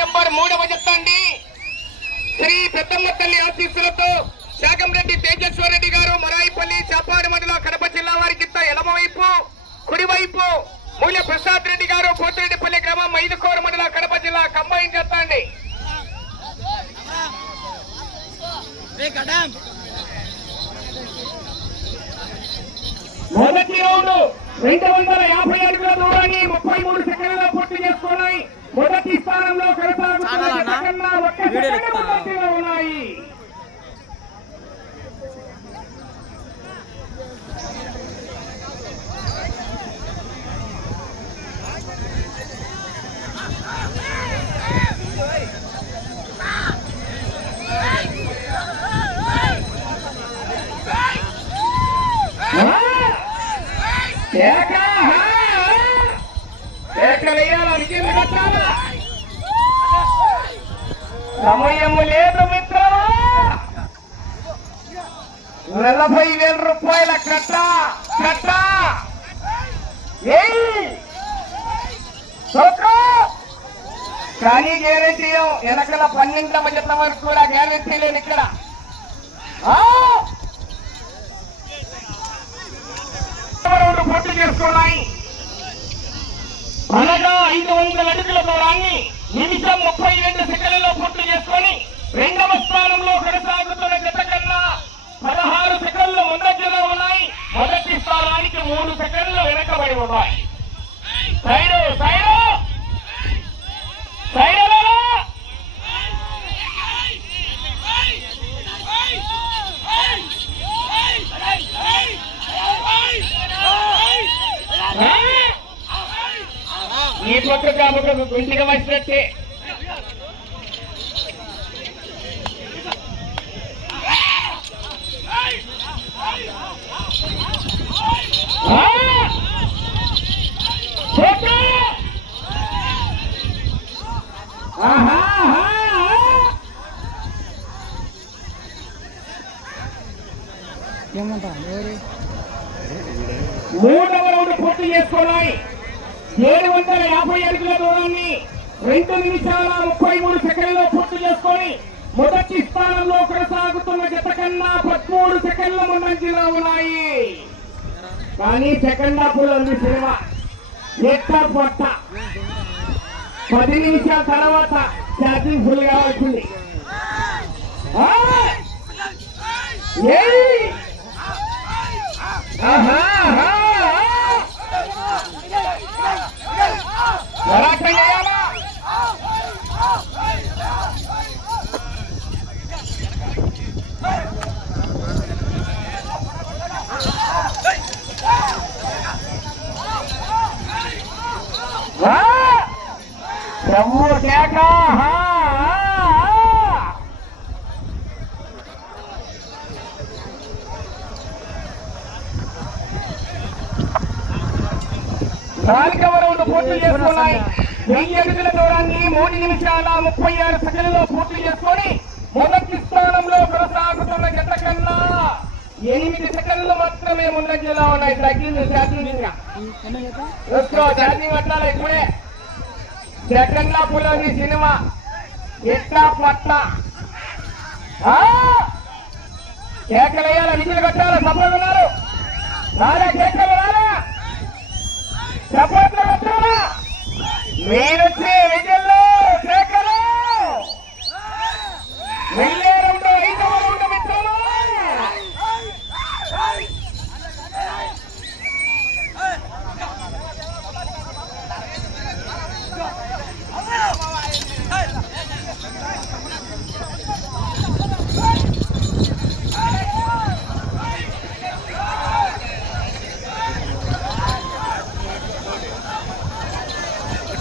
Number మూడవ చెప్తండి శ్రీ పెద్దమ్మ తల్లి ఆశీస్సులతో శాకంరెడ్డి తేజస్వర రెడ్డి గారు మరాయిపల్లి చాపాడు మండలం కడప జిల్లా వారి కింద ఎడమ వైపు కుడివైపు మూల్య ప్రసాద్ రెడ్డి గారు పోతిరెడ్డిపల్లి గ్రామం మైదుకోరు మండలం కడప జిల్లా కంబైన్ చెప్తాండి మొదటి రౌండ్ రెండు వందల యాభై అడుగుల దూరాన్ని ముప్పై మూడు సెకండ్లలో పూర్తి చేసుకున్నాయి మొదటి స్థానంలో కొనసాగుతున్న కన్నా ఒక్క వీడియోలు సెకండ్ ఎక్కుతా. సమయము లేదు మిత్రమా. నలభై వేల రూపాయల కట్ట కట్ట. కానీ గ్యారెంటీ వెనకల పన్నెండు జత వరకు కూడా గ్యారెంటీ లేదు ఇక్కడ. పోటీ రౌండ్ చేసుకున్నాయి. అనగా ఐదు వందల అడుగుల దూరాన్ని నిమిషం ముప్పై రెండు సెకండ్లలో పూర్తి చేసుకొని రెండవ స్థానంలో కొనసాగుతున్న జత కన్నా పదహారు సెకండ్లు ముందంజలో ఉన్నాయి. మొదటి స్థానానికి మూడు సెకండ్లు వెనకబడి ఉన్నాయి. సైడు సైడు సైడు ఈ పక్క కాబట్టి గుంటిగా వచ్చినట్టే ఆ! చూడు! ఆహా, ఆహా, ఆహా! ఏమంటా ఎవరు మూడవ రౌండ్ పూర్తి చేసుకోవాలి ఏడు వందల యాభై అడుగుల దూరాన్ని రెండు నిమిషాల ముప్పై మూడు సెకండ్లో పూర్తి చేసుకొని మొదటి స్థానంలో కొనసాగుతున్న జత కన్నా పదమూడు సెకండ్ల ముందంజలో ఉన్నాయి కానీ సెకండ్ హాఫ్లో ఉంది సినిమా ఎట్ట పట్ట పది నిమిషాల తర్వాత ఛార్జింగ్ ఫుల్ కావాల్సింది! ఆహా, ఆహా, ఆహా! పోరాటం చేయాలా? ఆ! ఆహా! నాలుగవ రౌండ్ పూర్తి చేసుకున్నాయి. వెయ్యి అడుగుల దూరాన్ని మూడు నిమిషాల ముప్పై ఆరు సెకండ్లో పూర్తి చేసుకొని మొదటి స్థానంలో కొనసాగుతున్న జత కన్నా ఎనిమిది సెకండ్లు మాత్రమే ముందంజలో ఉన్నాయి. తగ్గింది ఛార్జింగ్ పట్టాలి ఇప్పుడే సెకండ్ పులని సినిమా ఎట్లా పట్ల? ఆ! కేకలు వేయాలి విజులు కట్టాల సభలు ఉన్నారు రాలే కేకలు రాలే. చప్పట్లు కట్టాలా? మీరొచ్చే విజుల్లో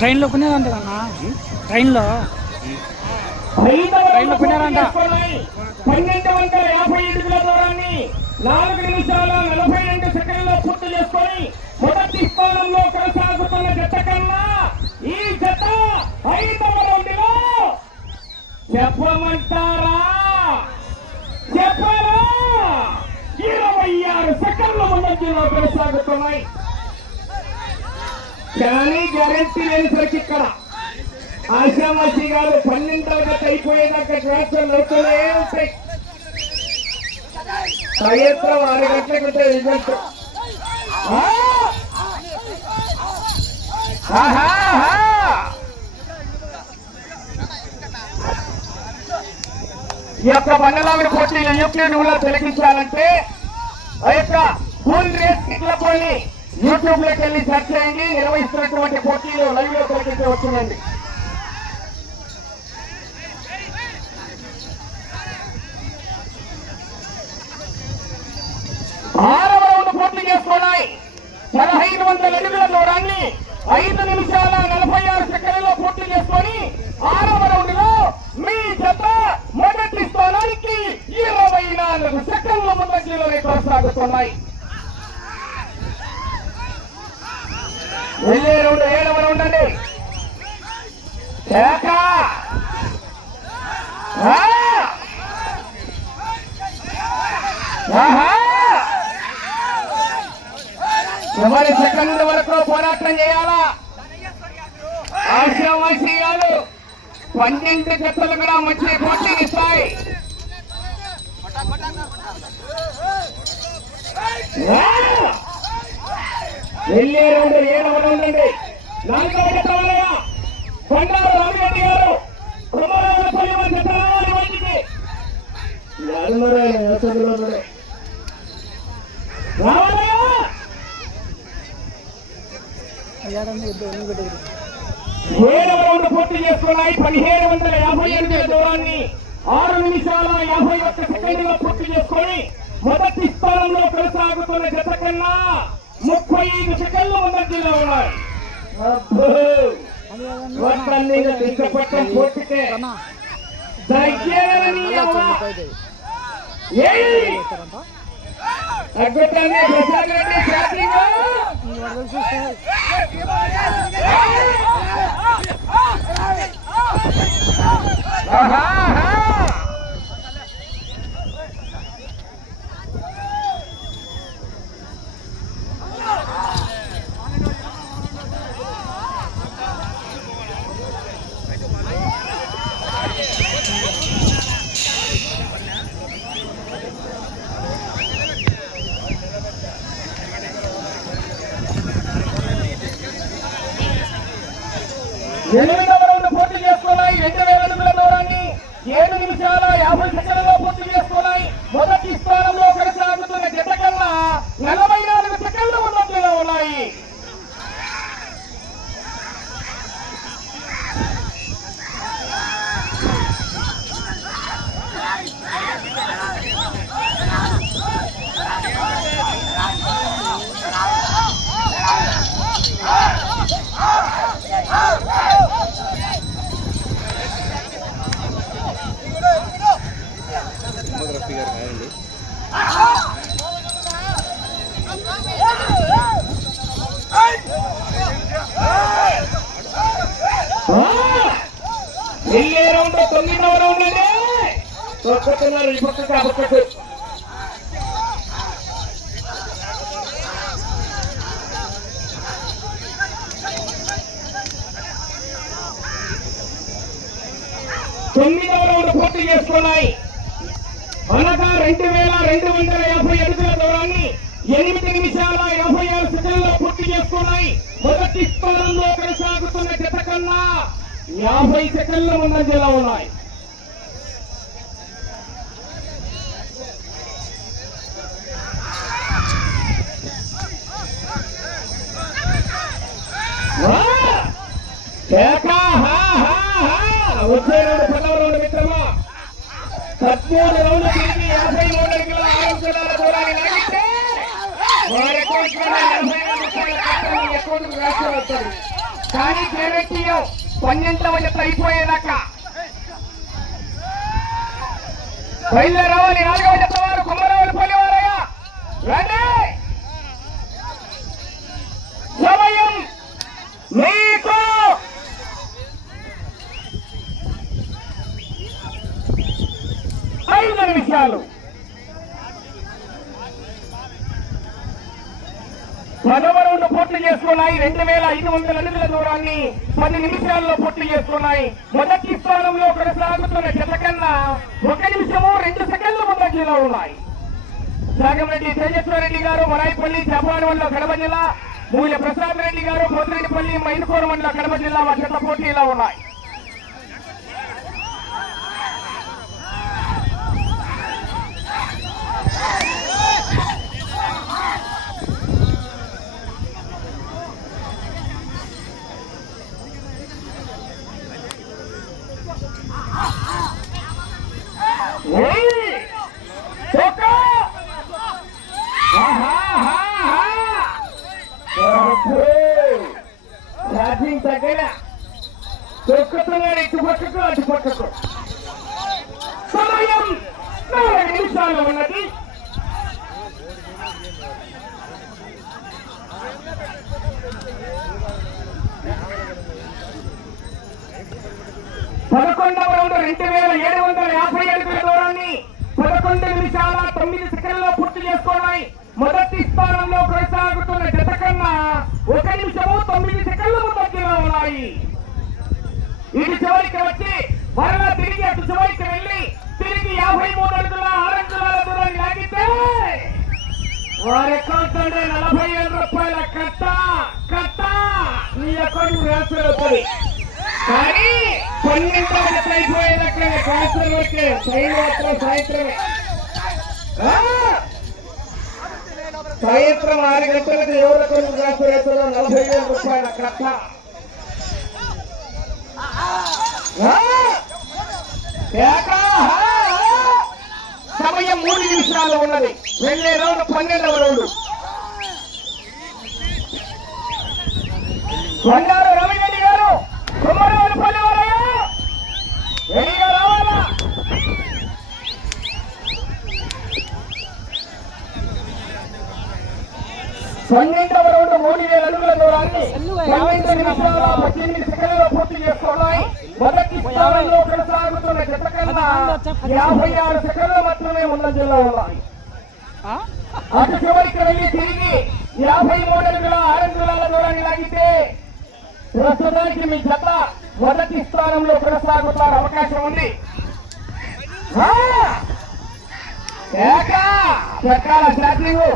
ట్రైన్లో కొనేదంట కన్నా. ట్రైన్లో. ట్రైన్లో కొనేదంట. పన్నెండు వందల యాభై అడుగుల దూరాన్ని నాలుగు నిమిషాల నలభై రెండు సెకండ్లో పూర్తి చేసుకొని మొదటి స్థానంలో కొనసాగుతున్న జత కన్నా ఈ జత ఐదవ రౌండ్లో చెప్పమంటారా? చెప్పారా ఇరవై ఆరు సెకండ్ల ముందంజలో కొనసాగుతున్నాయి. కానీ గ్యారెంటీ లేని సరికి ఇక్కడ. ఆశామాషి గారు పన్నెండవ గత అయిపోయేదాకా ట్రాన్స్ఫర్ అవుతూనే ఉంటాయి. సాయంత్రం ఆరు గంటల గంటలకు రిజల్ట్ ఈ యొక్క బండలావిడ పోటీ యూట్యూబ్లో తొలగించాలంటే ఆ యొక్క ఫుల్ రేస్ కిట్ల పోయి యూట్యూబ్లోకి వెళ్ళి సెర్చ్ చేయండి నిర్వహిస్తున్నటువంటి పోటీలు లైవ్లో ప్రకటించవచ్చునండి ఆరవ రౌండ్ పూర్తి చేసుకున్నాయి పదహైదు వందల అడుగుల దూరాన్ని ఐదు నిమిషాల నలభై ఆరు సెకండ్లలో పూర్తి చేసుకొని ఆరవ రౌండ్లో మీ జత మొదటి స్థానానికి ఇరవై నాలుగు సెకండ్ల ముందంజలోనే కొనసాగుతున్నాయి వెళ్ళే రౌండ్ ఏడవ రౌండ్ అండి శాఖ ఆ! ఆహా! ఎవరి సెకండ్ వరకు పోరాటం చేయాలా ఆశావాసి పన్నెండు జట్టులు కూడా మంచి పోటీ ఇస్తాయి వెళ్ళే రౌండ్ ఏడవ రౌండ్ నాలుగవ జత వలయ కొండారు రామిరెడ్డి గారు. రావాలయ్యా పూర్తి చేసుకున్నాయి పదిహేడు వందల యాభై ఎనిమిది దూరాన్ని ఆరు నిమిషాల యాభై ఒక్క సెకండ్లో పూర్తి చేసుకొని మొదటి స్థానంలో కొనసాగుతున్న జత కన్నా ముప్పై ఐదు సెకండ్లు ముందంజలో ఉన్నాయి అబ్బో! మొత్తాన్ని ఇక తీసుకుపట్టం పూర్తికే అన్నా దయ్యేరని అవ్వ! ఏయ్! తగ్గుతానే ప్రసాద్ రెడ్డి ఎనిమిదవ రౌండ్ పూర్తి చేసుకున్నాయి రెండు వేల అడుగుల దూరాన్ని ఏడు నిమిషాల యాభై సెకండ్లలో పూర్తి చేసుకున్నాయి మొదటి స్థానంలో కొనసాగుతున్న జత కన్నా నలభై నాలుగు సెకండ్లు ముందంజలో ఉన్నాయి ఆ! వెళ్ళే రౌండ్ తొమ్మిదవ రౌండ్ అండి తొక్కుతున్నారు ఈ పక్కకు ఆ పక్కకు తొమ్మిదవ రౌండ్ పూర్తి చేసుకున్నాయి. అనగా రెండు వేల రెండు వందల యాభై అడుగుల దూరాన్ని ఎనిమిది నిమిషాల యాభై ఆరు సెకండ్లో పూర్తి చేసుకున్నాయి. మొదటి స్థానంలో కొనసాగుతున్న జత కన్నా యాభై సెకండ్ల ముందంజలో ఉన్నాయి. ఆ! హా, పదవ రౌండ్ మిత్రమా? పద్మూడు తిరిగి యాభై మూడు దూరాన్ని వారి అకౌంట్ కానీ గ్యారెంటీ పన్నెండవ జత అయిపోయేదాకా బయలుదేరావాలి నాలుగవ జత వారు కుమ్మరవాళ్ళు పోలేవారయ్యా రండి సమయం మీకు ఐదు నిమిషాలు పదవ రౌండ్ పూర్తి చేసుకున్నాయి. రెండు వేల ఐదు వందల అడుగుల దూరాన్ని పది నిమిషాల్లో పూర్తి చేసుకున్నాయి. మొదటి స్థానంలో కొనసాగుతున్న జత కన్నా ఒక నిమిషము రెండు సెకండ్లు ముందంజలో ఉన్నాయి. నాగంరెడ్డి తేజస్వరెడ్డి గారు మరాయిపల్లి జపాన్ వల్ల కడప జిల్లా మూల ప్రసాద్ రెడ్డి గారు పోతిరెడ్డిపల్లి మైదుకూరు మండల కడప జిల్లా వారి జత పోటీలో ఉన్నాయి ఏయ్! చొక్క! ఆహా, ఆహా, ఆహా! ఓహో! ఛార్జింగ్ తగ్గన తొక్కుతున్నాడు ఇటు పక్కకు అటు పక్కకు సమయం నాలుగు నిమిషాలు ఉన్నది పదకొండవ రౌండ్ రెండు వేల ఏడు వందల యాభై అడుగుల దూరాన్ని పదకొండు నిమిషాల తొమ్మిది సెకండ్లో పూర్తి చేసుకున్నాయి మొదటి స్థానంలో కొనసాగుతున్న జత కన్నా ఒక నిమిషము తొమ్మిది సెకండ్ల మధ్యలో ఉన్నాయి ఇది చివరికి వచ్చి మరలా తిరిగి అటు చివరికి వెళ్ళి తిరిగి యాభై మూడు అడుగుల ఆరు అంగుళాల దూరాన్ని లాగితే వారి అకౌంట్ అంటే నలభై ఏడు రూపాయల కట్ట కట్ట. నీ అకౌంట్ ట్రాన్స్ఫర్ అవుతుంది. కానీ పన్నెండవ జత అయిపోయేదక్కడ ట్రాన్స్ఫర్ వరకే. ట్రైన్ మాత్రం సాయంత్రమే. సాయంత్రం ఆరు గంటలకు ఎవరి అకౌంట్ ట్రాన్స్ఫర్ అవుతుందో నలభై ఏడు రూపాయల కట్ట. ఆ! ఏకా! సమయం మూడు నిమిషాలు ఉన్నది. వెళ్ళే రౌండ్ పన్నెండవ రౌండ్. కొండారు రవిరెడ్డి గారు కుమ్మరవారి పన్నెండవ రౌండ్ మూడు వేల అడుగుల దూరాన్ని పన్నెండు నిమిషాల పద్దెనిమిది సెకండ్లలో పూర్తి చేసుకున్నాయి మొదటి స్థానంలో కొనసాగుతున్న జత కన్నా యాభై ఆరు సెకండ్లు మాత్రమే ముందంజలో ఉన్నాయి. ఆ? అటు చివరికి వెళ్ళి తిరిగి యాభై మూడు అడుగుల ఆరు అంగుళాల దూరాన్ని లాగితే ప్రస్తుతానికి మీ జత మొదటి స్థానంలో కొనసాగుతారు అవకాశం ఉంది! చక్రాల శాస్త్రింగు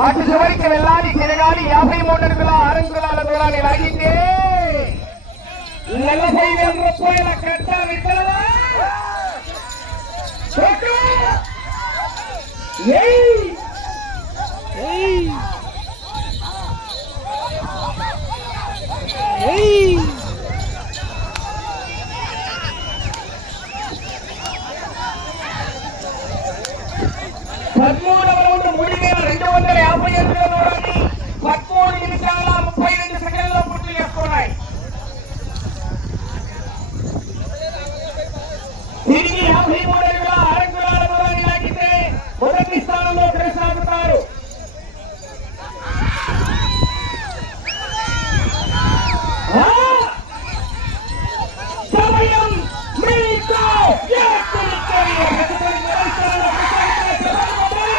అటు చివరికి వెళ్ళాలి తిరగాలి యాభై మూడు అడుగుల ఆరు అంగుళాల దూరాన్ని లాగింది నలభై వేల రూపాయల కట్ట విత్తనమా? ఏయ్! పదమూడవ రౌండ్ మూడు వేల రెండు వందల యాభై ఎనిమిది దూరాన్ని పదమూడు నిమిషాల ముప్పై రెండు పూర్తి చేసుకున్నాయి తిరిగి యాభై మూడు అడుగుల ఆరు దూరాన్ని లాగితే మొదటి స్థానంలో కొనసాగుతారు ఆ! సమయం మీకు ఎక్కడికై ఎక్కడికై మొదటి స్థానంలో కొనసాగుతారు.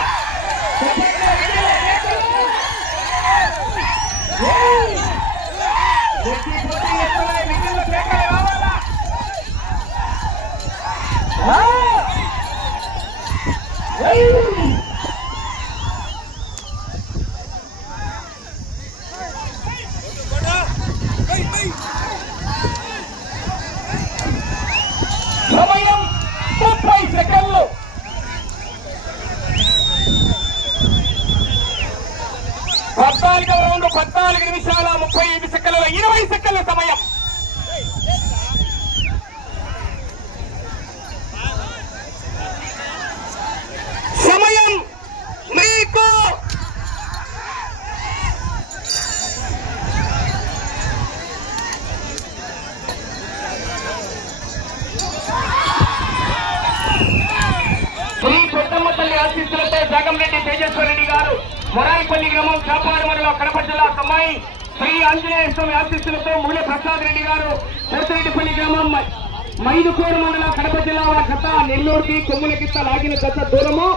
ఏయ్! ఎత్తి పొట్టి ఎత్తులై మిగిలిన కేకలు రావాలా? ఆ! ఏయ్! సమయం ముప్పై సెకండ్లు పద్నాలుగవ రౌండ్ పద్నాలుగు నిమిషాల ముప్పై ఐదు సెకండ్ల ఇరవై సెకండ్ల సమయం సమయం మీకు శ్రీ పెద్దమ్మ తల్లి ఆశీస్సులతో జగంరెడ్డి తేజస్వరెడ్డి గారు మొరాయిపల్లి గ్రామం చాపాడు మండలం కడప జిల్లా కమ్మాయి శ్రీ ఆంజనేయ స్వామి ఆశీస్సులతో మూల ప్రసాద్ రెడ్డి గారు కోతిరెడ్డిపల్లి గ్రామం మ- మైదుకూరు మండలం కడప జిల్లా వారి గత నెల్లూరుకి కొమ్ములకిత్త లాగిన గత దూరము.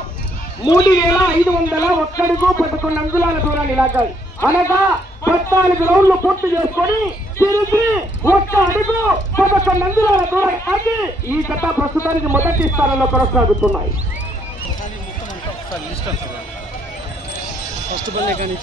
మూడు వేల ఐదు వందల ఒక్కడుగు పదకొండు అంగుళాల దూరాన్ని లాగాలి అనగా పద్నాలుగు రౌండ్లు పూర్తి చేసుకొని తిరిగి ఒక్క అడుగు పదకొండు అంగుళాల దూరం ఆగి ఈ గత ప్రస్తుతానికి మొదటి స్థానంలో కొనసాగుతున్నాయి. ফার্স্ট অফ অল এখানে